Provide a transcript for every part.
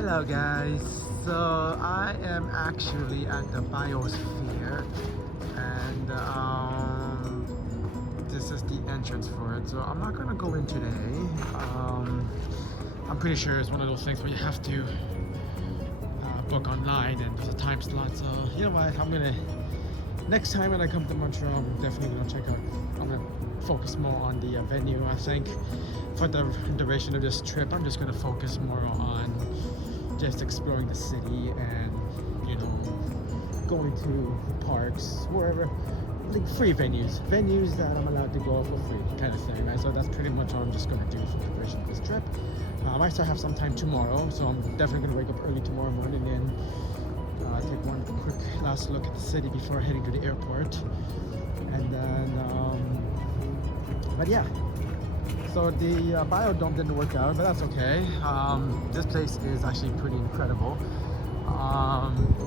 Hello guys, so I am actually at the Biosphere and this is the entrance for it, so I'm not gonna go in today. I'm pretty sure it's one of those things where you have to book online and there's a time slot, so you know what, next time when I come to Montreal, I'm definitely gonna I'm gonna focus more on the venue. I think for the duration of this trip, I'm just gonna focus more on just exploring the city and, you know, going to parks, wherever, like free venues that I'm allowed to go for free kind of thing, right? So that's pretty much what I'm just gonna do for the duration of this trip. I might still have some time tomorrow, so I'm definitely gonna wake up early tomorrow morning and take one quick last look at the city before heading to the airport. And then, but yeah. So the Biodome didn't work out, but that's okay. This place is actually pretty incredible.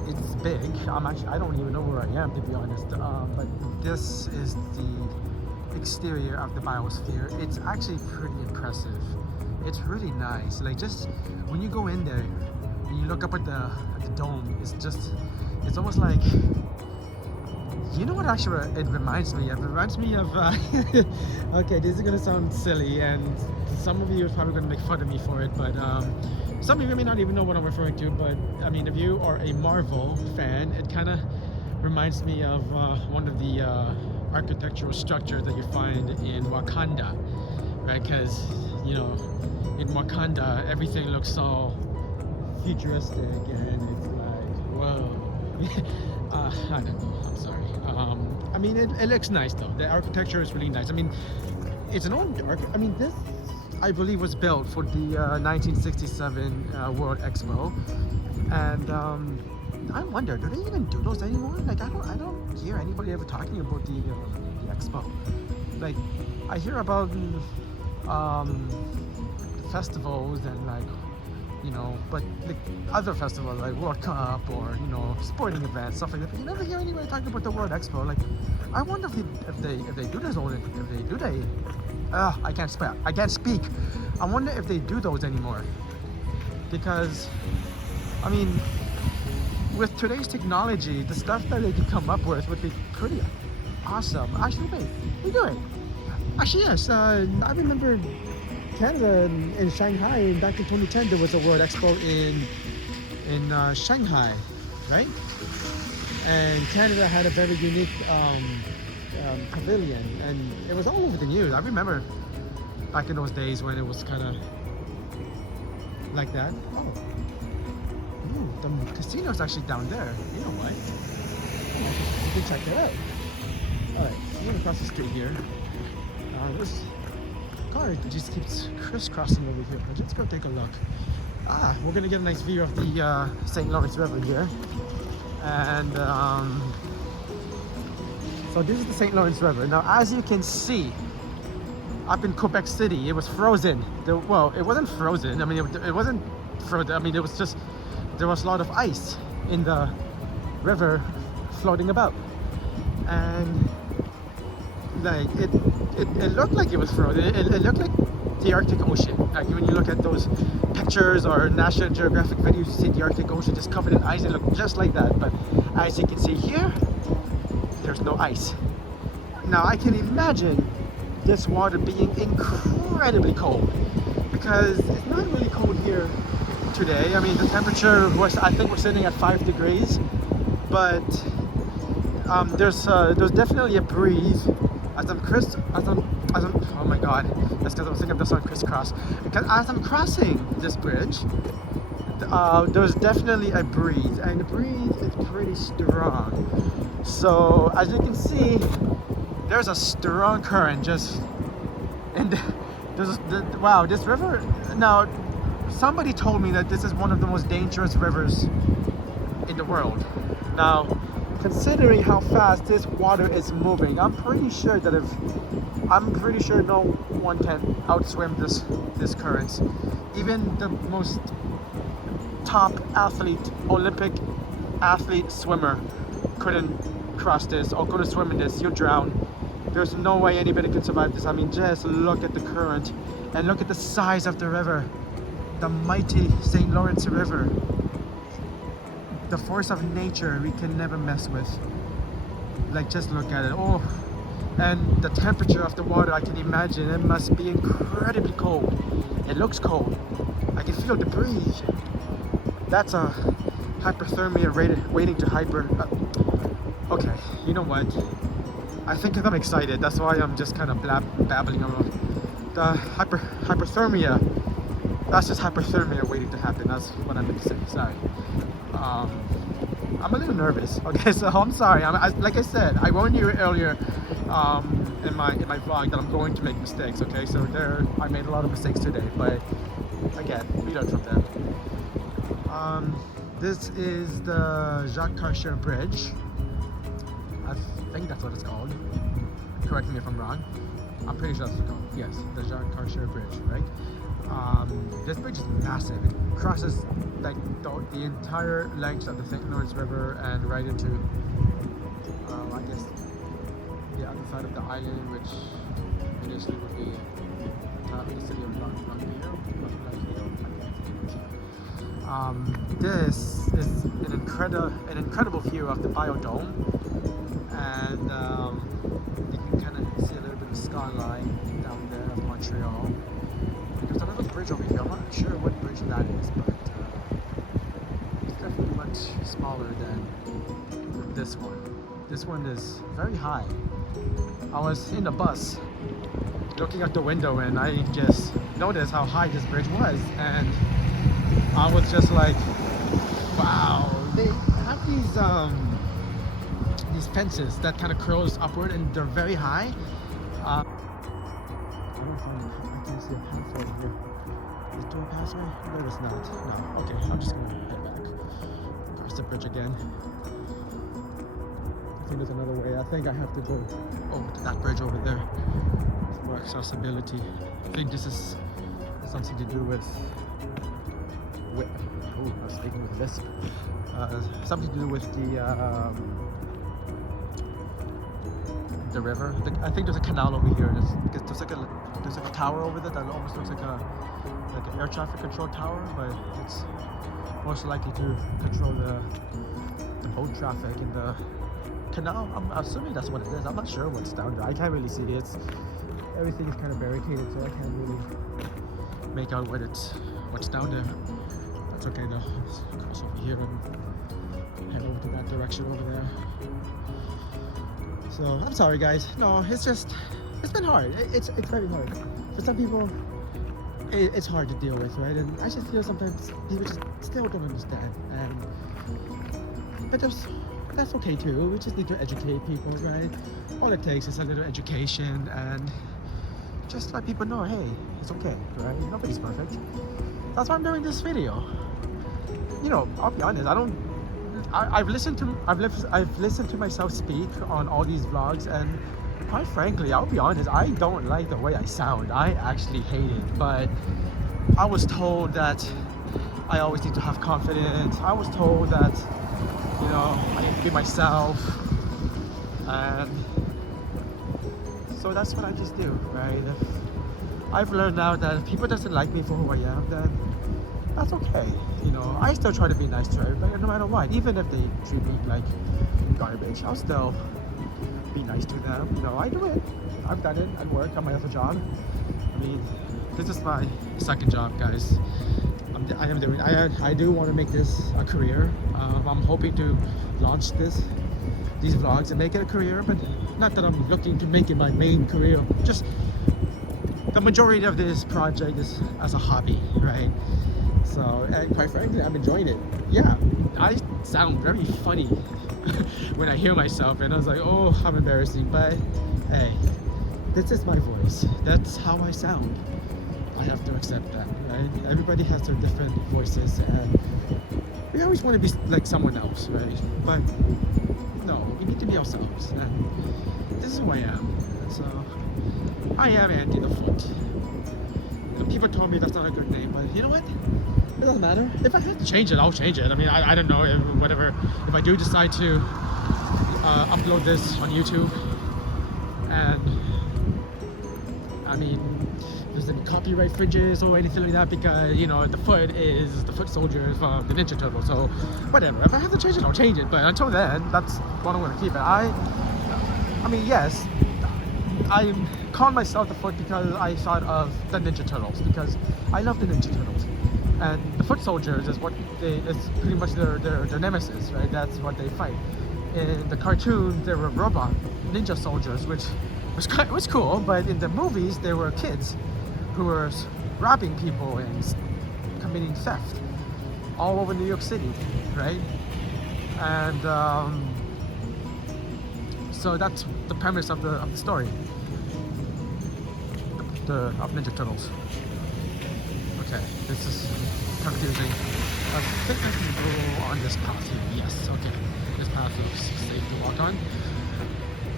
It's big. I don't even know where I am, to be honest. But this is the exterior of the Biosphere. It's actually pretty impressive. It's really nice. Like, just when you go in there and you look up at the dome, it's almost like, you know what actually it reminds me of? It reminds me of, okay, this is gonna sound silly and some of you are probably gonna make fun of me for it, but some of you may not even know what I'm referring to, but I mean, if you are a Marvel fan, it kind of reminds me of one of the architectural structures that you find in Wakanda, right? Because, you know, in Wakanda, everything looks so futuristic and it's like, whoa. I don't know, I'm sorry. I mean, it looks nice though. The architecture is really nice. I mean, it's an old I mean, this, I believe, was built for the 1967 World Expo. And I wonder, do they even do those anymore? Like, I don't hear anybody ever talking about the expo. Like, I hear about festivals and, like, you know, but like other festivals like World Cup or, you know, sporting events, stuff like that. But you never hear anybody talking about the World Expo. Like, I wonder if they do this, or I can't speak. I wonder if they do those anymore. Because, I mean, with today's technology, the stuff that they can come up with would be pretty awesome. Actually, wait, we do it. Actually, yes. I remember Canada in Shanghai back in 2010. There was a World Expo in Shanghai, right? And Canada had a very unique pavilion, and it was all over the news. I remember back in those days when it was kind of like that. Oh, the casino's actually down there. You know what? You can check that out. All right, I'm gonna cross the street here. This car just keeps crisscrossing over here, but let's go take a look. We're gonna get a nice view of the St. Lawrence River here, and so this is the St. Lawrence River. Now, as you can see, up in Quebec City, it was frozen. Well, it wasn't frozen. I mean, it wasn't frozen. I mean, it was just, there was a lot of ice in the river floating about, and like it looked like it was frozen. It looked like the Arctic Ocean. Like, when you look at those pictures or National Geographic videos, you see the Arctic Ocean just covered in ice. It looked just like that. But as you can see here, there's no ice. Now, I can imagine this water being incredibly cold, because it's not really cold here today. I mean, the temperature was, I think we're sitting at 5 degrees, but there's definitely a breeze. Oh my god, that's because I was thinking of the song Crisscross. Because as I'm crossing this bridge, there's definitely a breeze, and the breeze is pretty strong. So as you can see, there's a strong current just, and wow, this river. Now, somebody told me that this is one of the most dangerous rivers in the world. Now, considering how fast this water is moving, I'm pretty sure no one can outswim this current. Even the most top Olympic athlete swimmer couldn't cross this or couldn't swim in this. You'll drown. There's no way anybody could survive this. I mean, just look at the current and look at the size of the river. the mighty St. Lawrence River. The force of nature we can never mess with. Like, just look at it. Oh, and the temperature of the water, I can imagine it must be incredibly cold. It looks cold. I can feel the breeze. That's a hypothermia waiting to hyper. Okay, you know what? I think I'm excited. That's why I'm just kind of babbling about the hypothermia. That's just hypothermia waiting to happen. That's what I meant to say. Sorry. I'm a little nervous. Okay, so I'm sorry. Like I said, I warned you earlier in my vlog that I'm going to make mistakes. Okay, so I made a lot of mistakes today, but again, we learn from them. This is the Jacques Cartier Bridge. I think that's what it's called. Correct me if I'm wrong. I'm pretty sure that's what it's called. Yes, the Jacques Cartier Bridge, right? This bridge is massive. It crosses like the entire length of the St. Lawrence River and right into, I guess, the other side of the island, which initially would be the city of Montreal. This is an incredible view of the Biodome, and you can kind of see a little bit of skyline down there of Montreal. There's another bridge over here. I'm not sure what bridge that is, but it's definitely much smaller than this one. This one is very high. I was in the bus looking out the window and I just noticed how high this bridge was, and I was just like, wow, they have these fences that kind of curls upward and they're very high. I can't see a pathway here. Is there a pathway? No, it's not. No. Okay, I'm just gonna head back. Cross the bridge again. I think there's another way. I think I have to go over to that bridge over there for accessibility. I think this is something to do with oh, I was speaking with this. Something to do with the river. I think there's a canal over here. There's like a tower over there that almost looks like an air traffic control tower, but it's most likely to control the boat traffic in the canal. I'm assuming that's what it is. I'm not sure what's down there. I can't really see it. Everything is kind of barricaded, so I can't really make out what's down there. That's okay though. Let's cross over here and head over to that direction over there. So I'm sorry guys. No, it's been hard. It's very hard. For some people, it's hard to deal with, right? And I just feel sometimes people just still don't understand. But that's okay too. We just need to educate people, right? All it takes is a little education and just let people know, hey, it's okay, right? Nobody's perfect. That's why I'm doing this video. You know, I'll be honest. I've listened to myself speak on all these vlogs, and quite frankly, I'll be honest, I don't like the way I sound. I actually hate it. But I was told that I always need to have confidence. I was told that, you know, I need to be myself, and so that's what I just do, right? I've learned now that if people doesn't like me for who I am, then that's okay. You know, I still try to be nice to everybody no matter what. Even if they treat me like garbage, I'll still be nice to them. You know, I do it. I've done it at work, on my other job. I mean, this is my second job, guys. I do want to make this a career. I'm hoping to launch these vlogs and make it a career, but not that I'm looking to make it my main career. Just the majority of this project is as a hobby, right? So, and quite frankly, I'm enjoying it. Yeah, I sound very funny when I hear myself, and I was like, oh, how embarrassing. But hey, this is my voice. That's how I sound. I have to accept that, right? Everybody has their different voices, and we always want to be like someone else, right? But no, we need to be ourselves, and this is who I am. And so I am Andy the Foot. And people told me that's not a good name, but you know what? It doesn't matter. If I have to change it, I'll change it. I mean, I don't know, whatever. If I do decide to upload this on YouTube, and I mean, there's any copyright fringes or anything like that, because you know the foot is the foot soldiers from the Ninja Turtles. So whatever. If I have to change it, I'll change it. But until then, that's what I'm going to keep it. I mean, yes, I called myself the foot because I thought of the Ninja Turtles, because I love the Ninja Turtles, and the foot soldiers is what it's pretty much their nemesis, right? That's what they fight. In the cartoon, they were robot ninja soldiers, which was cool, but in the movies, they were kids who were robbing people and committing theft all over New York City, right? And so that's the premise of the story of Ninja Turtles. Okay, this is confusing. I think I can go on this path here. Yes, okay. This path looks safe to walk on.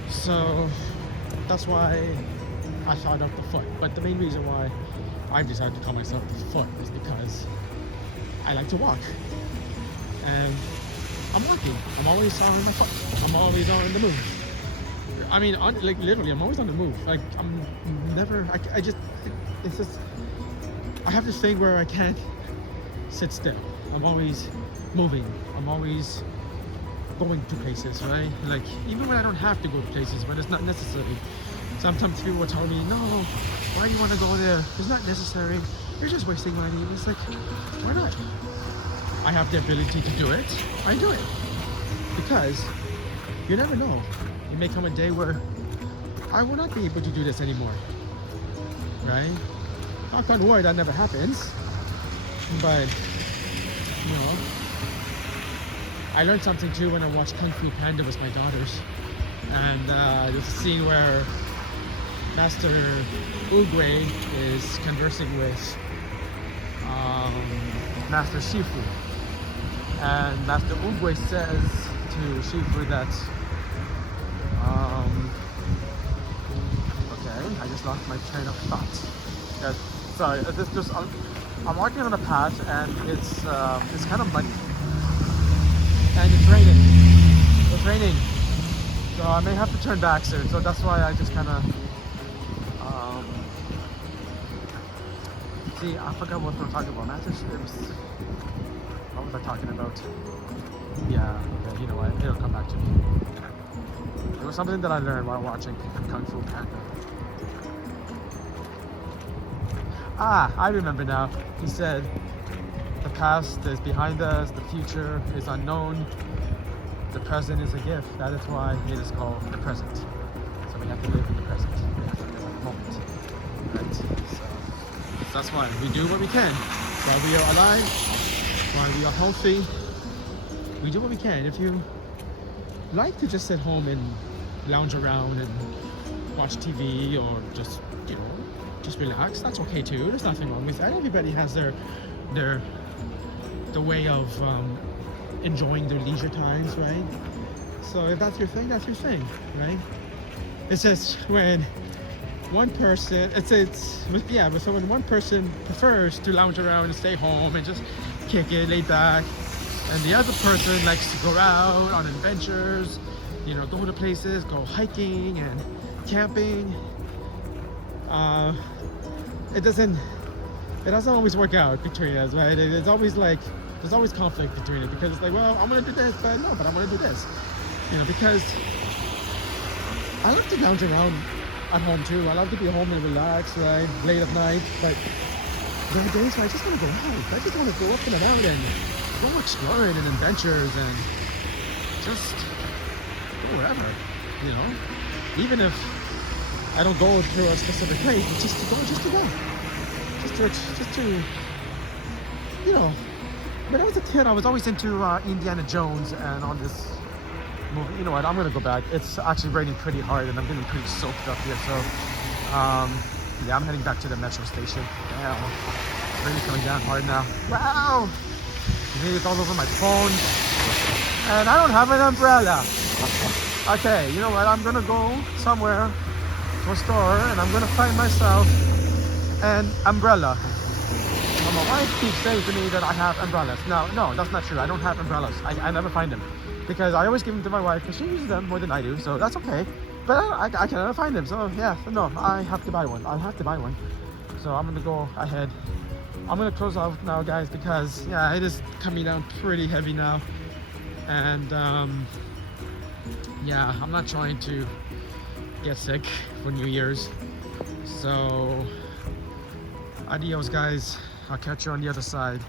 So that's why I thought of the foot. But the main reason why I've decided to call myself the foot is because I like to walk. And I'm walking. I'm always on my foot. I'm always on the move. I mean, like literally, I'm always on the move. Like I'm never. It's just. I have this thing where I can't sit still. I'm always moving. I'm always going to places, right? Like even when I don't have to go to places, when it's not necessary. Sometimes people will tell me, no, why do you want to go there? It's not necessary. You're just wasting money. It's like, why not? I have the ability to do it. I do it because you never know. It may come a day where I will not be able to do this anymore, right? Knock on wood, that never happens. But you know, I learned something too when I watched Kung Fu Panda with my daughters, and there's a scene where Master Oogway is conversing with Master Shifu, and Master Oogway says to Shifu that okay, I just lost my train of thought. Yes, sorry, I'm walking on a path and it's kind of muddy and it's raining. It's raining, so I may have to turn back soon. So that's why I just kind of see. I forgot what we're talking about. What was I talking about? Yeah, okay, you know what? It'll come back to me. It was something that I learned while watching Kung Fu Panda. Ah, I remember now. He said, the past is behind us, the future is unknown, the present is a gift. That is why it is called the present. So we have to live in the present. We have to live in the moment. Right? So that's why we do what we can. While we are alive, while we are healthy, we do what we can. If you like to just sit home and lounge around and watch TV or just, you know, just relax, that's okay too. There's nothing wrong with that. Everybody has their way of enjoying their leisure times, right? So if that's your thing, that's your thing, right? It's just when one person, when one person prefers to lounge around and stay home and just kick it, lay back, and the other person likes to go out on adventures, you know, go to places, go hiking and camping. It doesn't always work out between us, right? It's always like there's always conflict between it, because it's like, well, I'm gonna do this, but no, but I'm gonna do this, you know, because I love to lounge around at home too. I love to be home and relax, right, late at night. But there are days where I just want to go out. I just want to go up and around and go exploring and adventures and just go wherever, you know. Even if I don't go to a specific place, but just to you know. When I was a kid, I was always into Indiana Jones and on this movie. You know what? I'm gonna go back. It's actually raining pretty hard, and I'm getting pretty soaked up here. So, yeah, I'm heading back to the metro station. Damn, it's really coming down hard now. Wow, it's all over my phone, and I don't have an umbrella. Okay, you know what? I'm gonna go somewhere to a store, and I'm gonna find myself an umbrella. My wife keeps saying to me that I have umbrellas. No, that's not true. I don't have umbrellas. I never find them, because I always give them to my wife because she uses them more than I do. So that's okay. But I can never find them. So yeah, no, I have to buy one. I'll have to buy one. So I'm gonna go ahead. I'm gonna close off now, guys, because yeah, it is coming down pretty heavy now, and yeah, I'm not trying to get sick for New Year's. So adios, guys. I'll catch you on the other side.